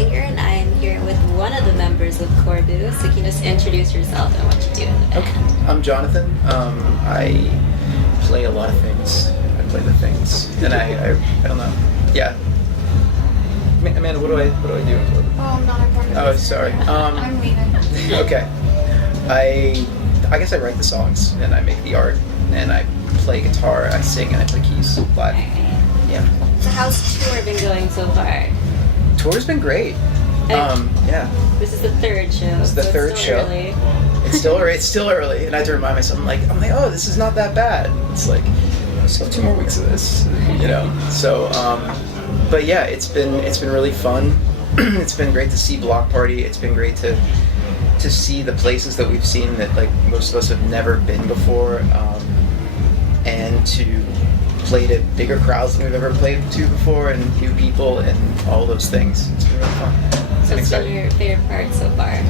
Challenger, and I am here with one of the members of Corbu. So can you just introduce yourself and what you do in the band? Okay, I'm Jonathan. I play a lot of things. I play the things, and I don't know. Yeah. Amanda, what do I do in Corbu? Oh, I'm not important. Oh, sorry. I'm leaving. Okay. I guess I write the songs and I make the art and I play guitar, I sing, and I play keys live. Yeah. So how's tour been going so far? Tour's been great. Yeah. This is the third show. This is the third still show. Early. It's still early, and I have to remind myself. I'm like, oh, this is not that bad. It's like, I still have 2 more weeks of this, you know. So, but yeah, it's been really fun. It's been great to see Bloc Party. It's been great to see the places that we've seen that like most of us have never been before, and to play to bigger crowds than we've ever played to before, and new people, and all those things. It's been really fun. So what's been your favorite part so far?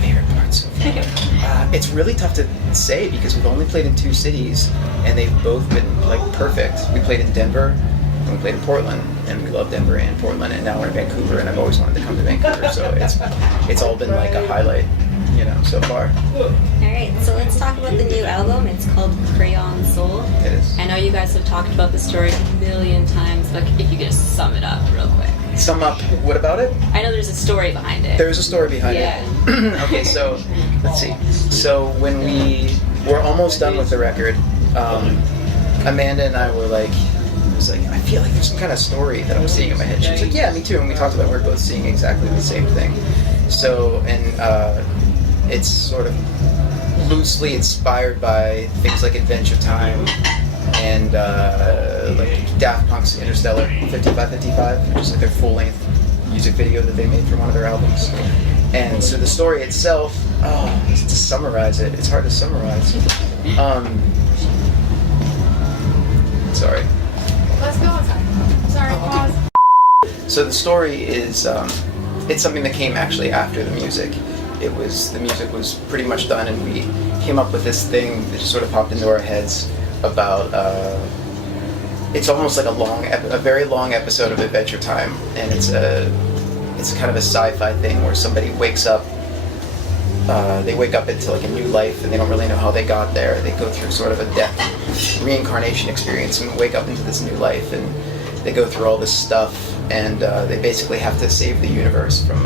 Favorite part so far? It's really tough to say because we've only played in 2 cities, and they've both been like perfect. We played in Denver, and we played in Portland, and we love Denver and Portland, and now we're in Vancouver, and I've always wanted to come to Vancouver, so it's all been like a highlight, you know, so far. Alright, so let's talk about the new album. It's called Crayon Soul. It is. I know you guys have talked about the story a million times, but if you could just sum it up real quick. Sum up, what about it? I know there's a story behind it. There's a story behind it. Okay, so let's see. So when we were almost done with the record, Amanda and I were like, I feel like there's some kind of story that I'm seeing in my head. She was like, yeah, me too. And we talked about we're both seeing exactly the same thing. So, and it's sort of loosely inspired by things like Adventure Time and like Daft Punk's Interstellar 5555, which is like their full-length music video that they made for one of their albums. And so the story itself, to summarize it, it's hard to summarize. Sorry. Let's go outside. Sorry, pause. So the story is, it's something that came actually after the music. The music was pretty much done, and we came up with this thing that just sort of popped into our heads about, it's almost like a very long episode of Adventure Time, and it's kind of a sci-fi thing where somebody wakes up, they wake up into like a new life, and they don't really know how they got there. They go through sort of a death reincarnation experience and wake up into this new life, and they go through all this stuff, and they basically have to save the universe from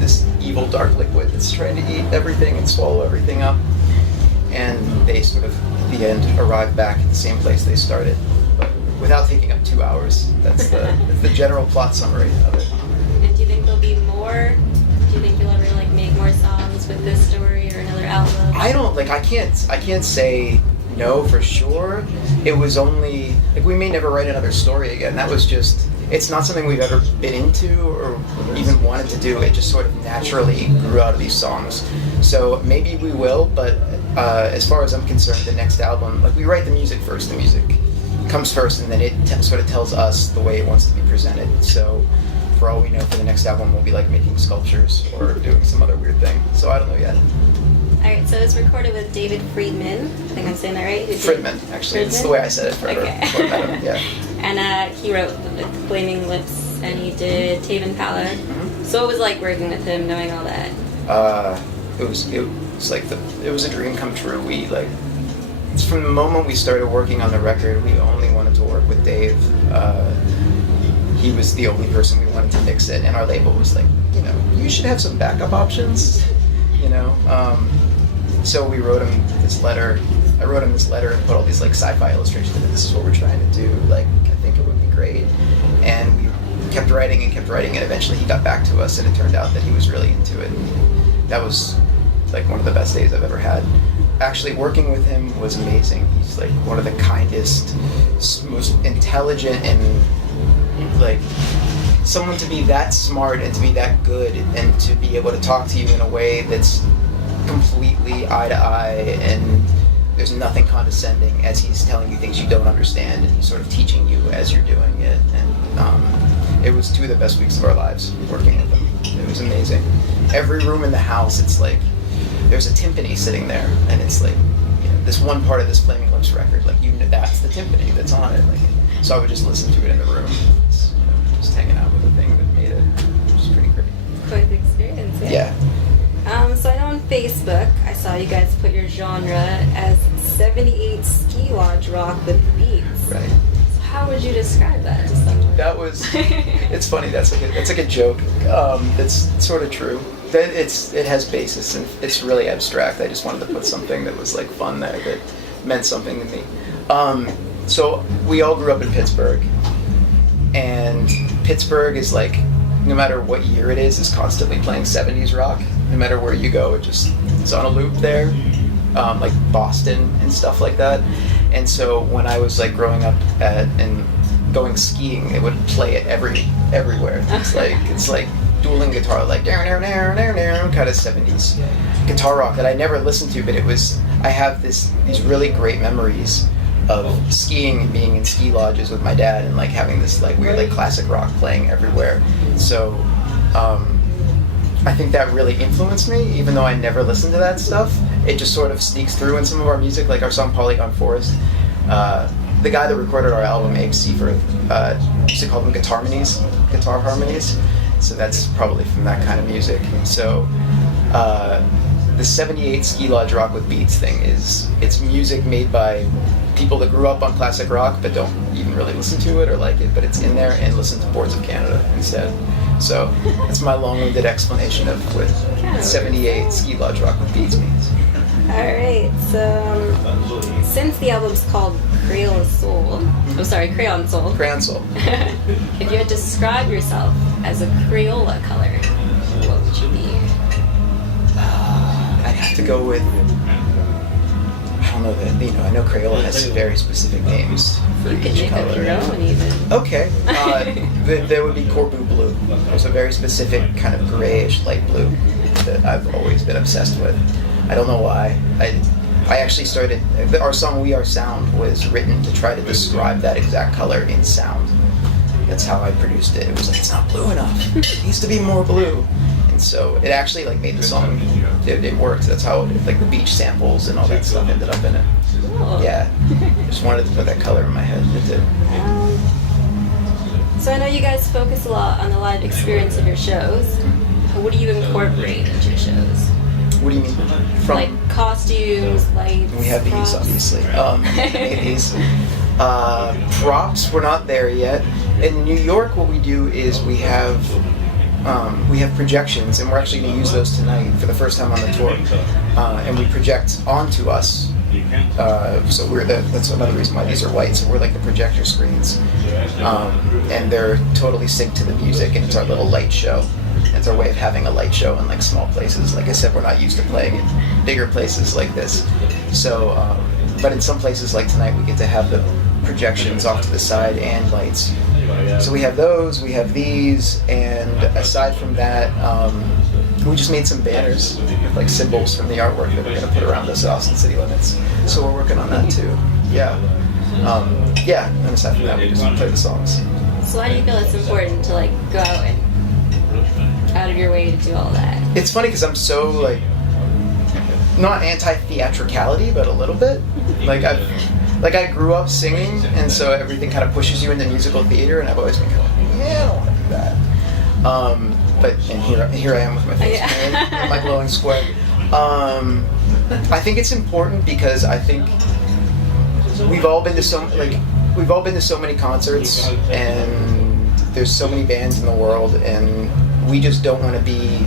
this evil dark liquid that's trying to eat everything and swallow everything up. And they sort of, at the end, arrive back at the same place they started, but without taking up 2 hours. That's the general plot summary of it. And do you think there'll be more? Do you think you'll ever like make more songs with this story or another album? I can't say no for sure. It was only like we may never write another story again. That was just, it's not something we've ever been into or even wanted to do. It just sort of naturally grew out of these songs. So maybe we will, but as far as I'm concerned, the next album, like we write the music first. The music comes first, and then it sort of tells us the way it wants to be presented. So for all we know, for the next album, we'll be like making sculptures or doing some other weird thing. So I don't know yet. Alright, so it's recorded with David Friedman. I think I'm saying that right? Friedman, actually. It's the way I said it forever. Okay. Before I met him. Yeah. And he wrote the Flaming Lips, and he did Taven Pala. Mm-hmm. So it was like working with him, knowing all that. It was a dream come true. It's from the moment we started working on the record, we only wanted to work with Dave. He was the only person we wanted to mix it, and our label was like, you should have some backup options, So we wrote him this letter. I wrote him this letter and put all these like sci-fi illustrations in it. This is what we're trying to do. Like, I think it would be great. And we kept writing, and eventually he got back to us, and it turned out that he was really into it. And that was like one of the best days I've ever had. Actually, working with him was amazing. He's like one of the kindest, most intelligent, and like someone to be that smart and to be that good and to be able to talk to you in a way that's completely eye to eye, and there's nothing condescending as he's telling you things you don't understand, and he's sort of teaching you as you're doing it. And it was 2 of the best weeks of our lives working with him. It was amazing. Every room in the house, it's like there's a timpani sitting there, and it's like this one part of this Flaming Lips record, like that's the timpani that's on it. Like, so I would just listen to it in the room. It's just hanging out with the thing that made it, which is pretty great. Quite the experience. Yeah. So I know on Facebook, I saw you guys put your genre as 78 ski lodge rock with beats. Right. So how would you describe that to someone? That was. It's funny. That's like a joke. It's sort of true. That it has basis and it's really abstract. I just wanted to put something that was like fun there that meant something to me. So we all grew up in Pittsburgh, and Pittsburgh is like, no matter what year it is constantly playing 70s rock. No matter where you go, it's on a loop there, like Boston and stuff like that. And so when I was like growing up and going skiing, it would play it everywhere. It's like dueling guitar, like kind of 70s guitar rock that I never listened to, but I have these really great memories of skiing and being in ski lodges with my dad and like having this like weird like classic rock playing everywhere. So I think that really influenced me, even though I never listened to that stuff. It just sort of sneaks through in some of our music, like our song Polygon Forest. The guy that recorded our album, Abe Seifert, used to call them guitar harmonies. So that's probably from that kind of music. So the 78 ski lodge rock with beats thing it's music made by people that grew up on classic rock but don't even really listen to it or like it, but it's in there, and listen to Boards of Canada instead. So that's my long-winded explanation of what 78 ski lodge rock with beats means. Alright, so since the album's called Crayon Soul, Crayon Soul. if you had to describe yourself as a Crayola color, what would you be? I'd have to go with, I don't know that, I know Crayola has very specific names for You could each make color. up your own even. Okay, there would be Corbu blue. There's a very specific kind of grayish light blue that I've always been obsessed with. I don't know why. I actually started, our song We Are Sound was written to try to describe that exact color in sound. That's how I produced it. It was like, it's not blue enough. It needs to be more blue. And so it actually like made the song, it worked. That's how like the beach samples and all that stuff ended up in it. Cool. Yeah, I just wanted to put that color in my head. It did. So I know you guys focus a lot on the live experience of your shows. What do you incorporate into your shows? What do you mean? From Like costumes, lights, we have these props? obviously. These props, we're not there yet. In New York, what we do is we have projections, and we're actually going to use those tonight for the first time on the tour. And we project onto us. So that's another reason why these are white. So we're like the projector screens, and they're totally synced to the music, and it's our little light show. It's our way of having a light show in like small places. Like I said, we're not used to playing in bigger places like this. So, but in some places like tonight, we get to have the projections off to the side and lights. So we have those, we have these, and aside from that, we just made some banners with like symbols from the artwork that we're going to put around us at Austin City Limits. So we're working on that too. Yeah. And aside from that, we just play the songs. So why do you feel it's important to like go out of your way to do all that? It's funny because I'm so like, not anti-theatricality, but a little bit. I grew up singing, and so everything kind of pushes you into musical theater, and I've always been kind of like, yeah, I don't want to do that. And here I am with my face in my glowing square. I think it's important because I think we've all been to so many concerts, and there's so many bands in the world, and we just don't want to be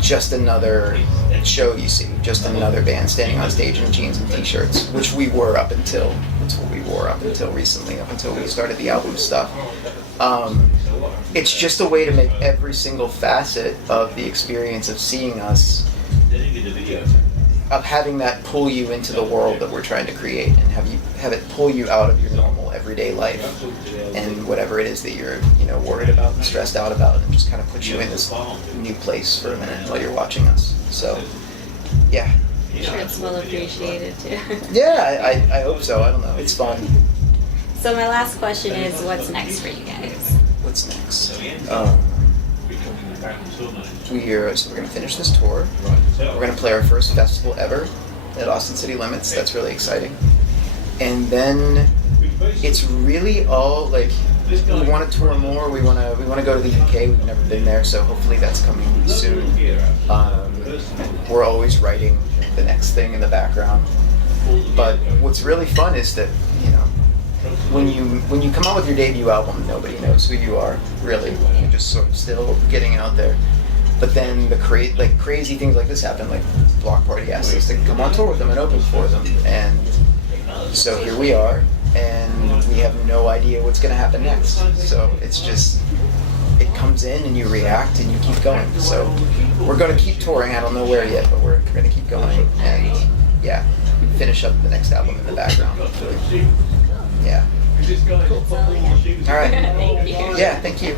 just another show you see, just another band standing on stage in jeans and t-shirts, which we were up until recently, up until we started the album stuff. It's just a way to make every single facet of the experience of seeing us, of having that pull you into the world that we're trying to create, and have it pull you out of your normal everyday life and whatever it is that you're worried about and stressed out about, and just kind of put you in this new place for a minute while you're watching us. So yeah, I'm sure it's well appreciated too. Yeah, I hope so. I don't know, it's fun. So my last question is, what's next for you guys? What's next? We're going to finish this tour. We're going to play our first festival ever at Austin City Limits. That's really exciting. And then it's really all like we want to tour more. We want to go to the UK. We've never been there, so hopefully that's coming soon. We're always writing the next thing in the background. But what's really fun is that, you know, when you come out with your debut album, nobody knows who you are, really. You're just sort of still getting out there. But then the crazy things like this happen, like Bloc Party asked us to come on tour with them and open for them. And so here we are, and we have no idea what's going to happen next. So it's just, it comes in and you react and you keep going. So we're going to keep touring. I don't know where yet, but we're going to keep going. And yeah, finish up the next album in the background. Yeah. Cool. That's all I have. All right. Thank you. Yeah, thank you.